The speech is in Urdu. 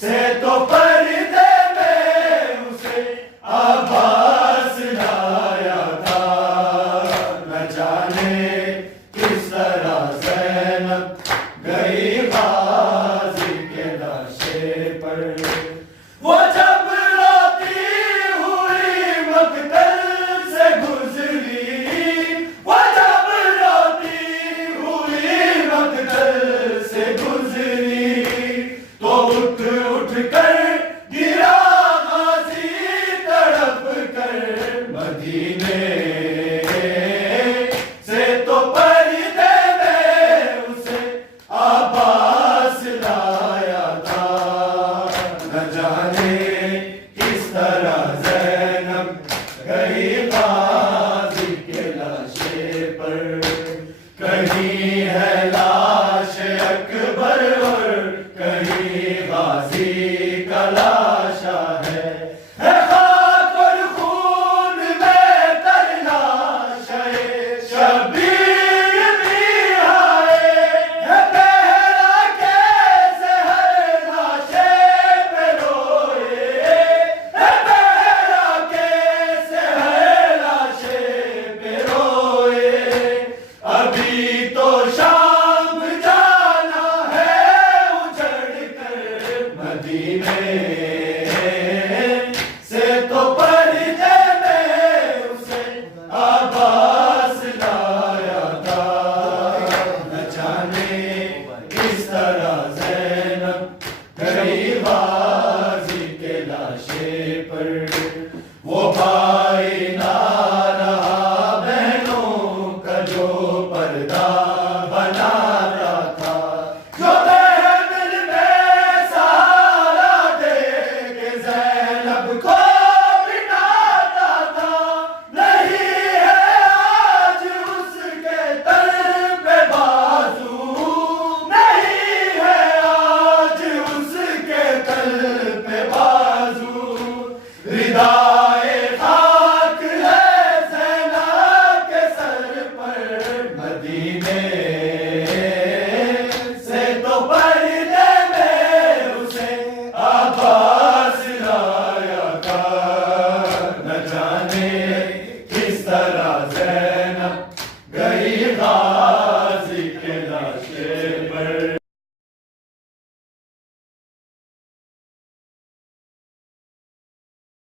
سے تو پردے میں اسے عباس لایا تھا، نہ جانے کس طرح زینب گئی غازی کے لاشے پر۔ وہ جب روتی ہوئی مقتل سے گزری، وہ جب روتی ہوئی مقتل سے گزری، تو اٹھ اٹھ کر گرا غازی تڑپ کر مدینے سے، تو پردے میں اسے عباس لایا تھا، نہ جانے کس طرح زینب گئی غازی کے لاشے پر۔ کہیں ہے لاش اکبر اور کہیں غازی کا لاشا ہے، خاک اور خون میں تر لاشے شبیر بھی آئے، پہرا کیسے ہر لاشے پہ روئے، پہرا کیسے ہر لاشے پہ روئے۔ ابھی تو شام جانا ہے اجڑ کر مدینے سے، تو پردے میں اسے عباس لایا تھا، نہ جانے کس طرح سے